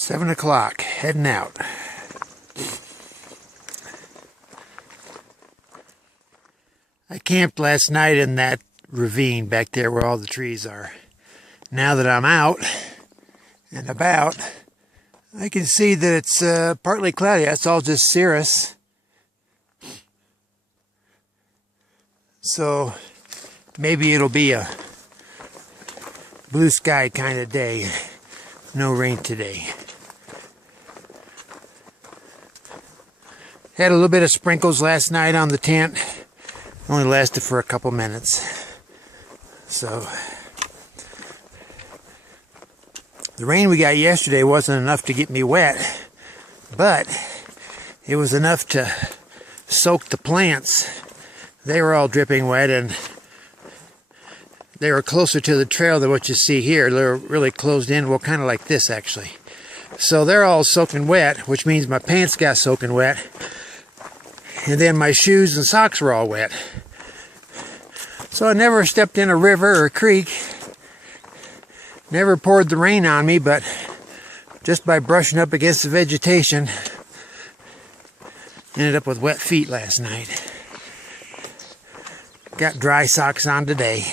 7 o'clock, heading out. I camped last night in that ravine back there where all the trees are. Now that I'm out and about, I can see that it's partly cloudy. That's all just cirrus. So maybe it'll be a blue sky kind of day. No rain today. Had a little bit of sprinkles last night on the tent. Only lasted for a couple minutes. So the rain we got yesterday wasn't enough to get me wet, but it was enough to soak the plants. They were all dripping wet, and they were closer to the trail than what you see here. They're really closed in, well, kind of like this actually. So they're all soaking wet, which means my pants got soaking wet. And then my shoes and socks were all wet. So I never stepped in a river or a creek. Never poured the rain on me, but just by brushing up against the vegetation, ended up with wet feet last night. Got dry socks on today.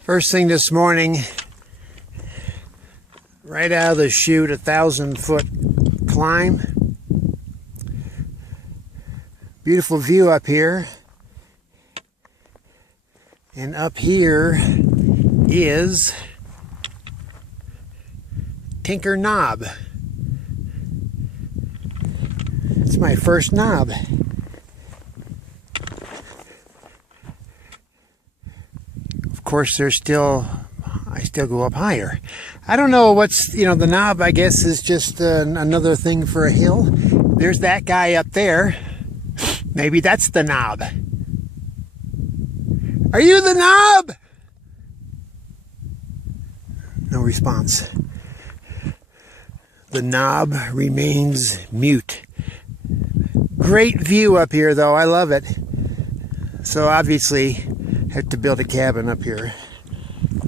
First thing this morning, right out of the chute, 1,000-foot climb. Beautiful view up here. And up here is Tinker Knob. It's my first knob. Of course, I still go up higher. I don't know what's, the knob, I guess, is just another thing for a hill. There's that guy up there. Maybe that's the knob. Are you the knob? No response. The knob remains mute. Great view up here, though. I love it. So obviously, have to build a cabin up here.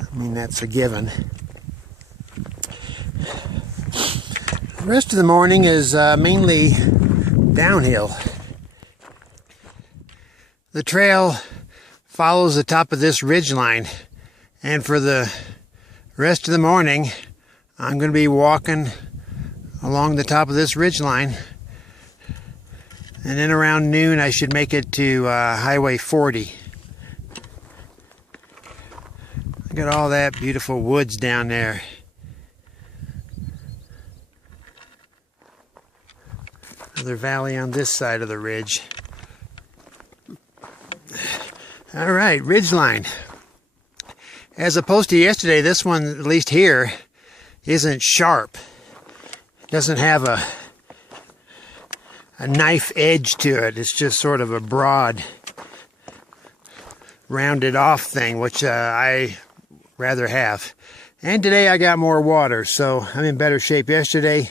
I mean, that's a given. The rest of the morning is mainly downhill. The trail follows the top of this ridge line, and for the rest of the morning I'm going to be walking along the top of this ridge line, and then around noon I should make it to Highway 40. Look at all that beautiful woods down there. Another valley on this side of the ridge. All right, ridgeline. As opposed to yesterday, this one, at least here, isn't sharp. It doesn't have a knife edge to it. It's just sort of a broad, rounded off thing, which I rather have. And today I got more water, so I'm in better shape. Yesterday,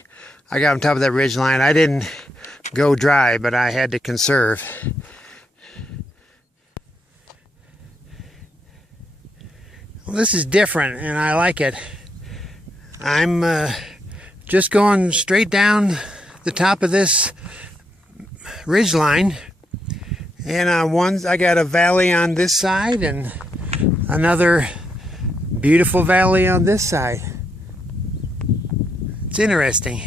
I got on top of that ridgeline. I didn't go dry, but I had to conserve. Well, this is different, and I like it. I'm just going straight down the top of this ridgeline, and I got a valley on this side and another beautiful valley on this side. It's interesting.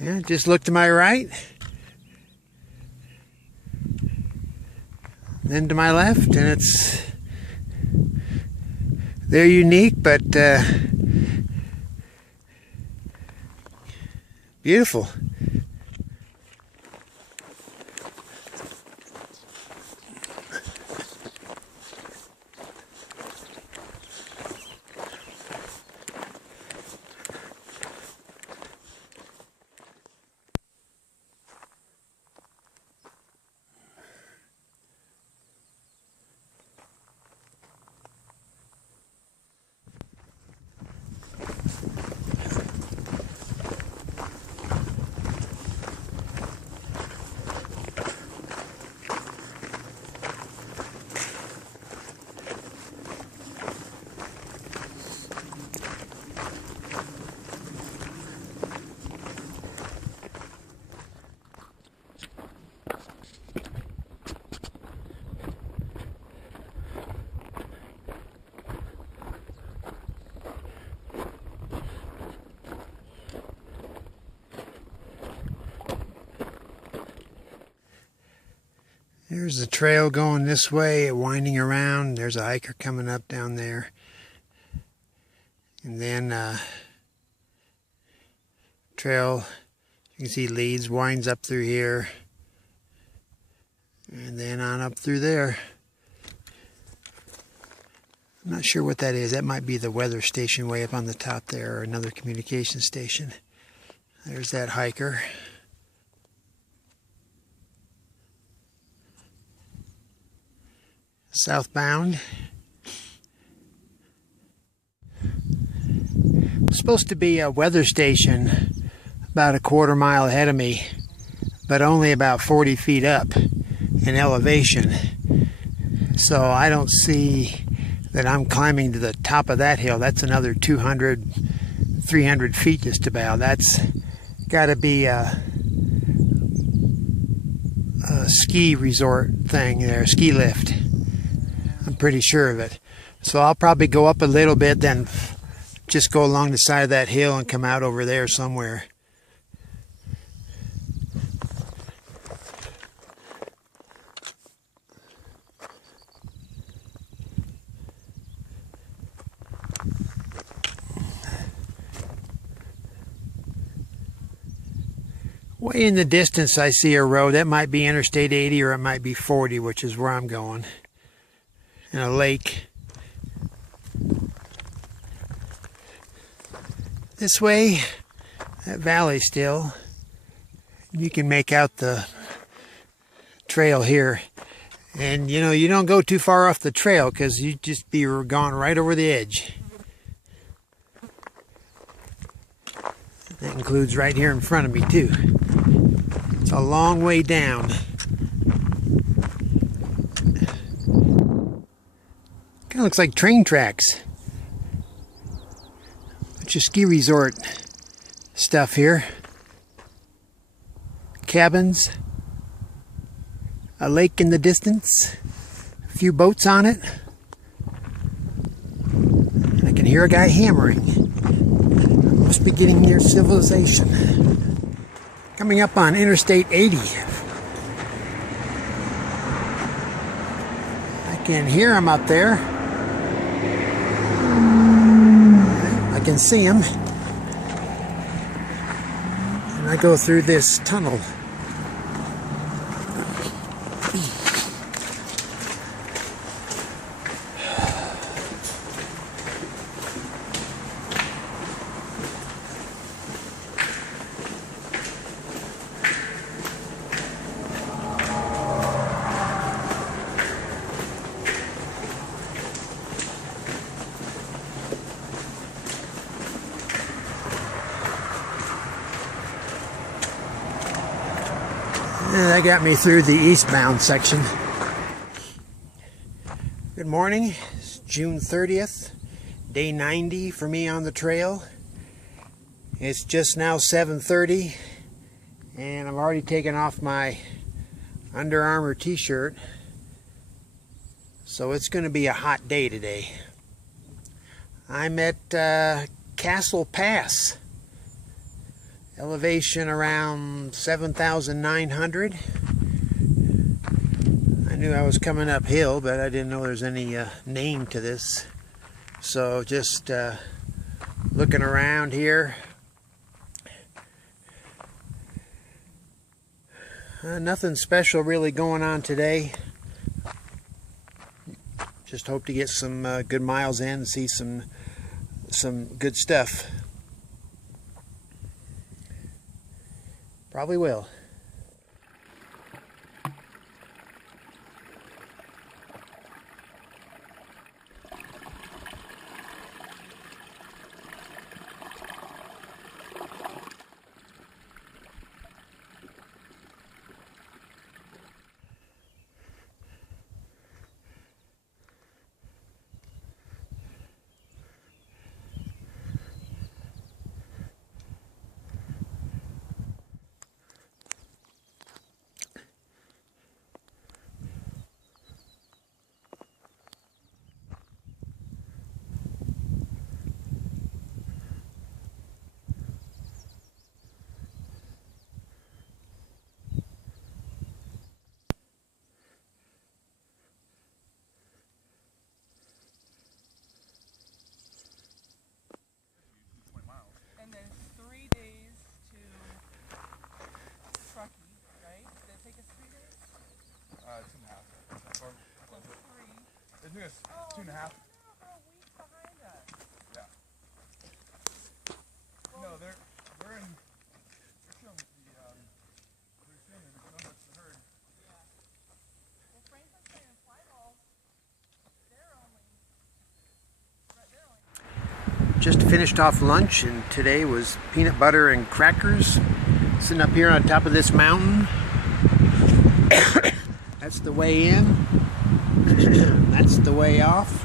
Yeah, just look to my right. Then to my left, and they're unique, but beautiful. Here's the trail going this way, winding around. There's a hiker coming up down there. And then trail, you can see leads, winds up through here. And then on up through there. I'm not sure what that is. That might be the weather station way up on the top there, or another communication station. There's that hiker. Southbound. Supposed to be a weather station about a quarter mile ahead of me, but only about 40 feet up in elevation. So I don't see that I'm climbing to the top of that hill. That's another 200, 300 feet just about. That's got to be a ski resort thing there, ski lift. I'm pretty sure of it. So I'll probably go up a little bit, then just go along the side of that hill and come out over there somewhere. Way in the distance I see a road. That might be Interstate 80 or it might be 40, which is where I'm going. And a lake. This way, that valley still. You can make out the trail here. And you know, you don't go too far off the trail because you'd just be gone right over the edge. That includes right here in front of me too. It's a long way down. Kind of looks like train tracks. Bunch of ski resort stuff here. Cabins. A lake in the distance. A few boats on it. And I can hear a guy hammering. Must be getting near civilization. Coming up on Interstate 80. I can hear him up there. I can see him. And I go through this tunnel. And that got me through the eastbound section. Good morning. It's June 30th, day 90 for me on the trail. It's just now 7:30 and I've already taken off my Under Armour t-shirt. So it's going to be a hot day today. I'm at Castle Pass. Elevation around 7,900. I knew I was coming uphill, but I didn't know there's any name to this. So just looking around here. Nothing special really going on today. Just hope to get some good miles in and see some good stuff. Probably will. us 2.5. Yeah. No, they're in. They're showing the they're saying there's so much to herd. Well, Franklin's saying Flyball, they're only. Just finished off lunch, and today was peanut butter and crackers. Sitting up here on top of this mountain. That's the way in. That's the way off.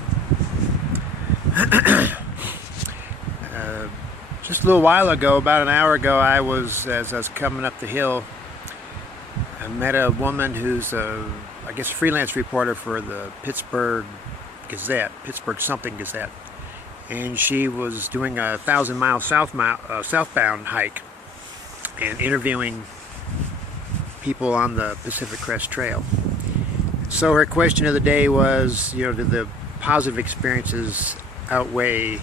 Just a little while ago, about an hour ago, as I was coming up the hill, I met a woman who's a, I guess, freelance reporter for the Pittsburgh Gazette, Pittsburgh something Gazette, and she was doing a 1,000-mile southbound hike and interviewing people on the Pacific Crest Trail. So her question of the day was, do the positive experiences outweigh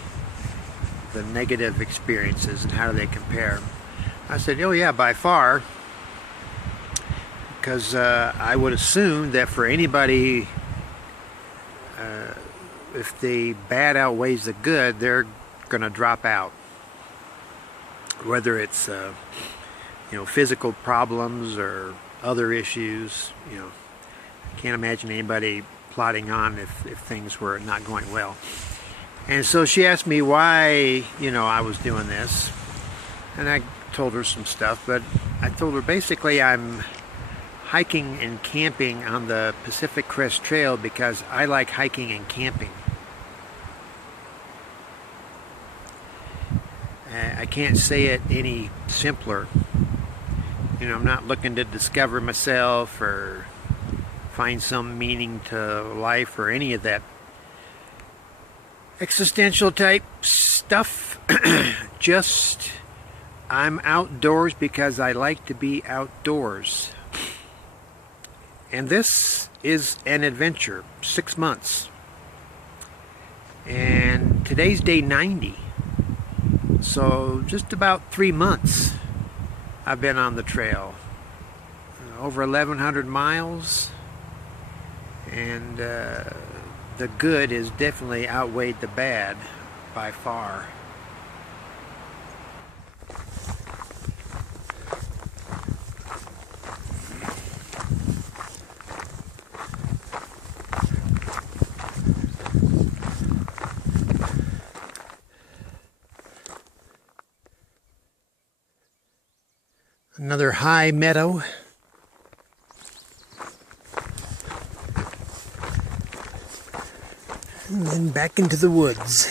the negative experiences, and how do they compare? I said, oh yeah, by far, because I would assume that for anybody, if the bad outweighs the good, they're going to drop out. Whether it's physical problems or other issues, can't imagine anybody plodding on if things were not going well. And so she asked me why, I was doing this, and I told her some stuff, but I told her basically I'm hiking and camping on the Pacific Crest Trail because I like hiking and camping. I can't say it any simpler. I'm not looking to discover myself or find some meaning to life or any of that existential type stuff. Just I'm outdoors because I like to be outdoors. And this is an adventure, 6 months. And today's day 90. So just about 3 months I've been on the trail. Over 1,100 miles. And the good has definitely outweighed the bad by far. Another high meadow. And then back into the woods.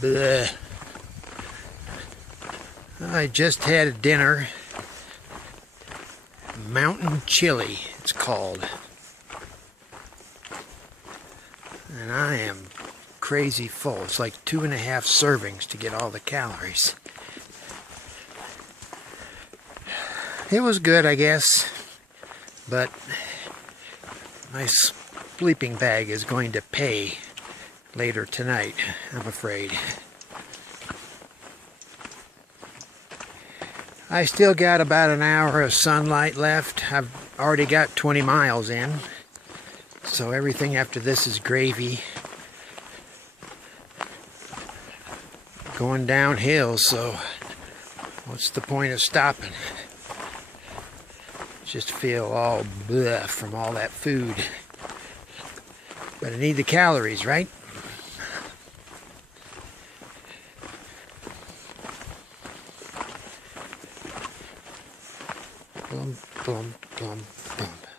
Bleh. I just had a dinner. Mountain chili, it's called. And I am crazy full. It's like 2.5 servings to get all the calories. It was good, I guess. But my sleeping bag is going to pay later tonight, I'm afraid. I still got about an hour of sunlight left. I've already got 20 miles in, so everything after this is gravy. Going downhill, so what's the point of stopping? Just feel all bleh from all that food. But I need the calories, right? Plum, plum, plum, plum.